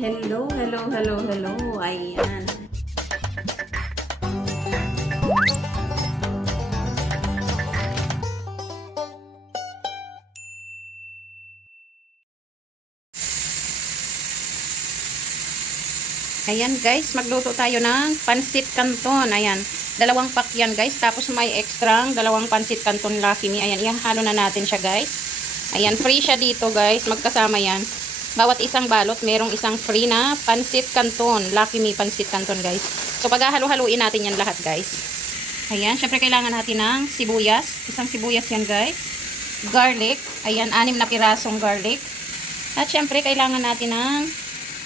Hello, hello, hello, hello. Ayan. Ayan guys, magluto tayo ng pansit canton. Ayan, dalawang pack yan guys. Tapos may extra dalawang pansit canton Lucky Me. Ayan, ihalo na natin siya guys. Ayan, free siya dito guys. Magkasama yan. Bawat isang balot, merong isang free na pansit canton. Lucky Me pansit canton guys. So paghahalo-haluin natin yan lahat guys. Ayan, syempre kailangan natin ng sibuyas. Isang sibuyas yan guys. Garlic. Ayan, 6 na pirasong garlic. At syempre kailangan natin ng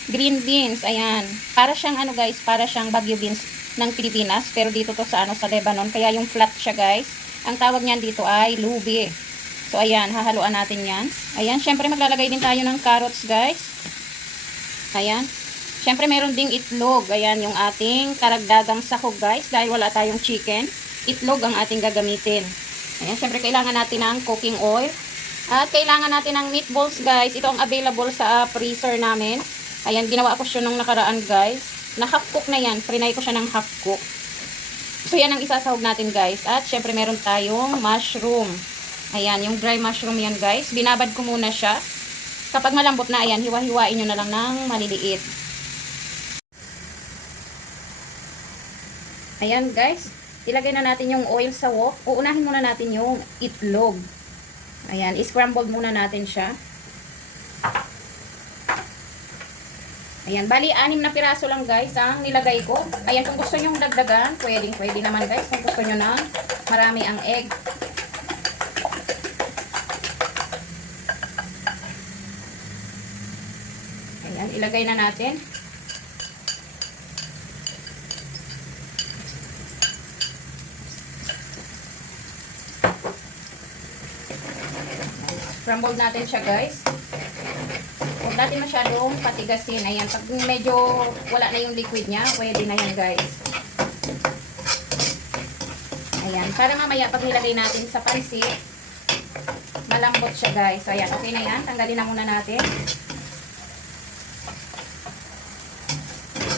green beans. Ayan. Para siyang ano guys, para siyang bagyo beans ng Pilipinas. Pero dito to sa sa Lebanon. Kaya yung flat siya guys. Ang tawag niyan dito ay lubi. So ayan, hahaluan natin yan. Ayan, syempre maglalagay din tayo ng carrots guys. Ayan. Syempre meron ding itlog. Ayan, yung ating karagdagang sahog guys. Dahil wala tayong chicken, itlog ang ating gagamitin. Ayan, syempre kailangan natin ng cooking oil. At kailangan natin ng meatballs guys. Ito ang available sa freezer namin. Ayan, ginawa ko siya nung nakaraan guys. Na half cook na yan. Frinay ko siya ng half cook. So yan ang isasahog natin guys. At syempre meron tayong mushroom. Ayan, yung dry mushroom yan guys. Binabad ko muna siya. Kapag malambot na, ayan, hiwa-hiwain nyo na lang ng maliliit. Ayan guys. Ilagay na natin yung oil sa wok. Uunahin muna natin yung itlog. Ayan, scrambled muna natin siya. Ayan, bali 6 na piraso lang guys ang nilagay ko. Ayan, kung gusto nyo dagdagan, pwede naman guys. Kung gusto nyo na marami ang egg. Ayan, ilagay na natin. Scrambled natin siya guys. Huwag natin masyadong patigasin. Ayan, pag medyo wala na yung liquid niya, pwede na yan guys. Ayan, para mamaya pag nilagay natin sa pansit, malambot siya guys. Ayan, okay na yan. Tanggalin na muna natin.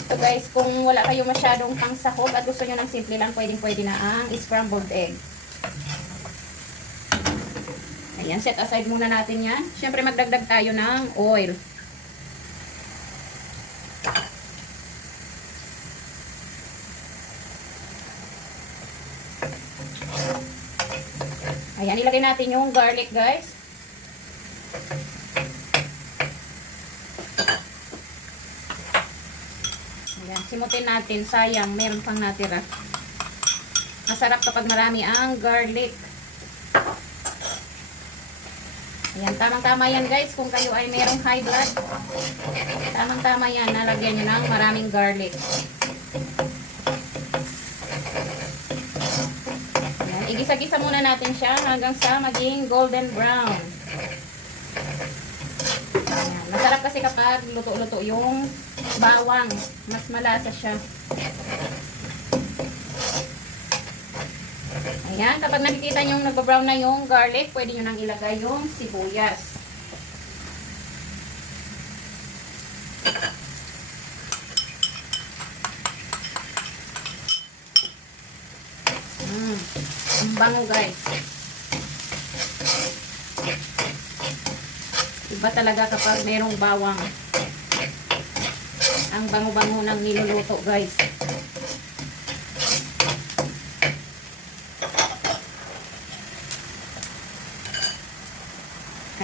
So guys, kung wala kayo masyadong pangsahog at gusto nyo ng simple lang, pwede na ang scrambled egg. Ayan, set aside muna natin yan. Siyempre magdagdag tayo ng oil. Ayan, ilagay natin yung garlic guys. Ayan, simutin natin. Sayang, meron pang natira. Masarap kapag marami ang garlic. Ayan, tamang-tama yan guys. Kung kayo ay merong high blood, tamang-tama yan. Nalagyan nyo ng maraming garlic. Ayan, igisa-gisa muna natin siya hanggang sa maging golden brown. Ayan, masarap kasi kapag luto-luto yung bawang. Mas malasa siya. Ayan, kapag nakikita nyo nagbabrown na yung garlic, pwede nyo nang ilagay yung sibuyas. Ang bango guys. Iba talaga kapag merong bawang. Ang bango-bango ng niluluto guys.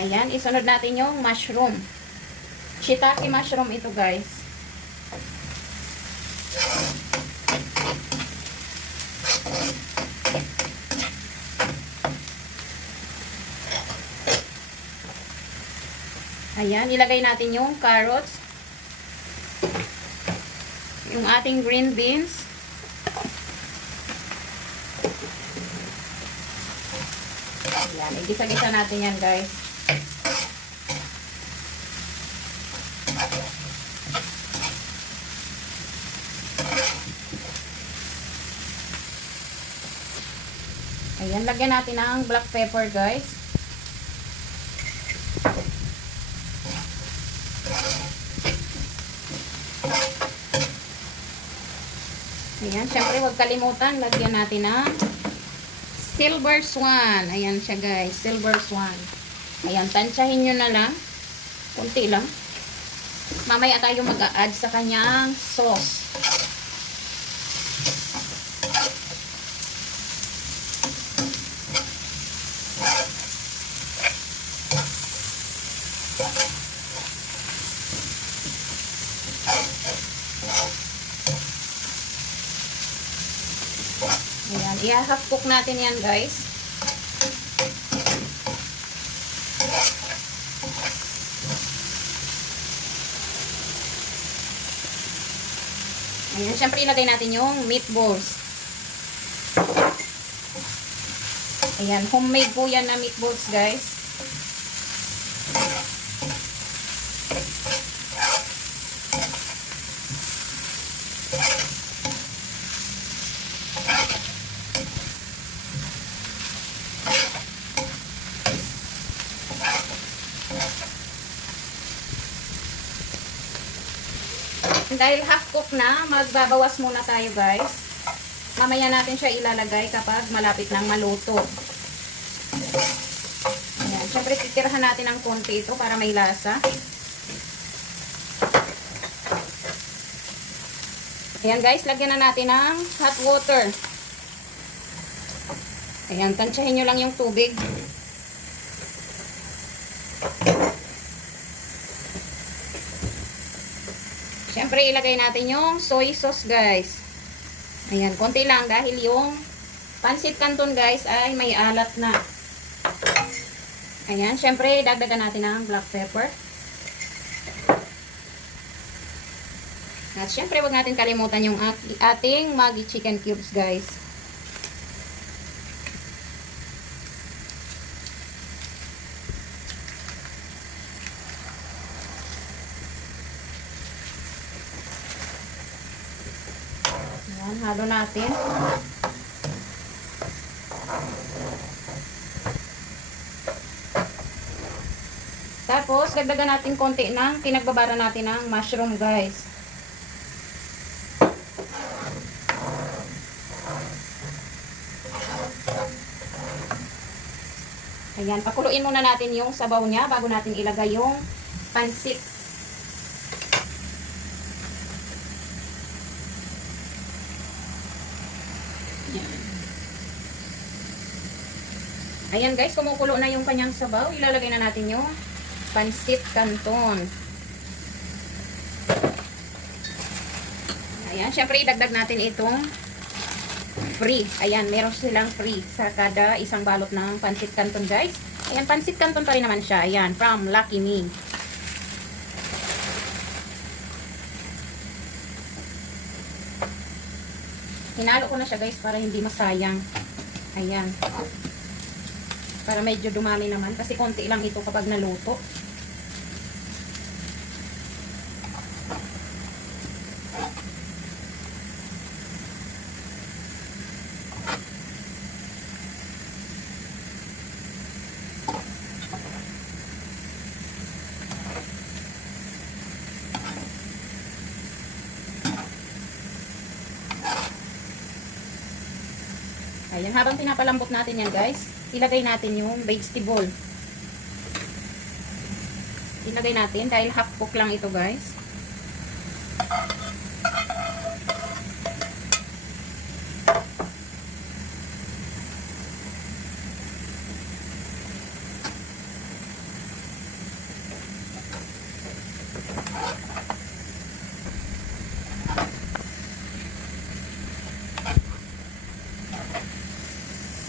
Ayan, isunod natin yung mushroom. Shiitake mushroom ito guys. Ayan, ilagay natin yung carrots. Yung ating green beans. Ayan, igisa-gisa natin yan guys. Ayan, lagyan natin ng black pepper guys. Ayan, syempre huwag kalimutan, lagyan natin ng Silver Swan. Ayan siya guys, Silver Swan. Ayan, tansyahin nyo na lang. Kunti lang. Mamaya tayo mag-a-add sa kanyang sauce. Ayan, i-half cook natin yan guys. Ayan, syempre ilagay natin yung meatballs. Ayan, homemade po yan na meatballs guys. Dahil half cook na, magbabawas muna tayo guys. Mamaya natin siya ilalagay kapag malapit nang maluto. Ayan, syempre titirahan natin ng konti ito para may lasa. Ayan guys, lagyan na natin ng hot water. Ayan, tansyahin nyo lang yung tubig. Siyempre, ilagay natin yung soy sauce, guys. Ayan, konti lang dahil yung pancit canton, guys, ay may alat na. Ayan, siyempre, dagdagan natin ng black pepper. At siyempre, wag natin kalimutan yung ating Maggi chicken cubes, guys. Ayan, halo natin. Tapos, dagdagan natin konti ng pinagbabara natin ng mushroom, guys. Ayan, pakuluin muna natin yung sabaw niya bago natin ilagay yung pansit. Ayan guys, kumukulo na yung kanyang sabaw. Ilalagay na natin yung pancit canton. Ayan, syempre idagdag natin itong free. Ayan, meron silang free sa kada isang balot ng pancit canton guys. Ayan, pancit canton pa rin naman siya. Ayan, from Lucky Me. Hinalo ko na siya guys para hindi masayang. Ayan. Para medyo dumami naman. Kasi konti lang ito kapag naluto. Ayan, habang pinapalambot natin yan guys, ilagay natin yung vegetable. Ilagay natin dahil half cook lang ito guys.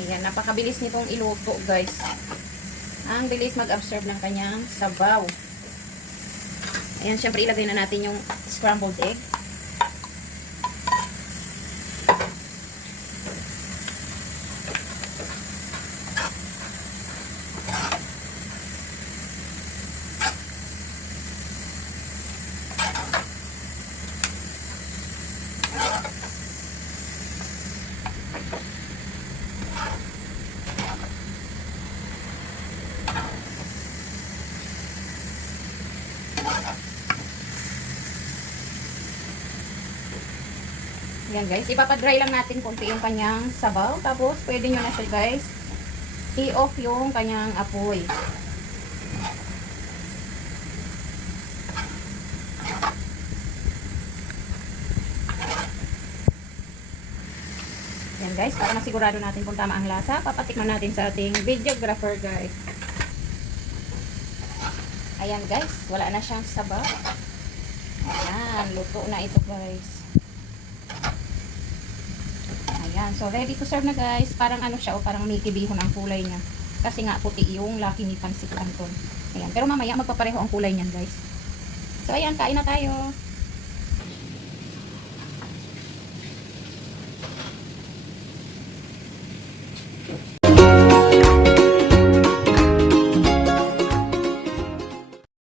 Ayan, napakabilis nitong iluto guys. Ang bilis mag-absorb ng kanyang sabaw. Ayan, syempre ilagay na natin yung scrambled egg. Yan guys, ipapadry lang natin konti yung kanyang sabaw. Tapos pwede nyo na siya guys, i-off yung kanyang apoy. Yan guys, para masigurado natin kung tama ang lasa, papatikman natin sa ating videographer guys. Ayan guys, wala na siyang sabaw. Ayan, luto na ito guys. Ayan, so ready to serve na guys. Parang ano siya, o parang Mickey bihon ang kulay niya. Kasi nga puti yung Lucky Me Pancit Canton. Ayan, pero mamaya magpapareho ang kulay niyan guys. So ayan, kain na tayo.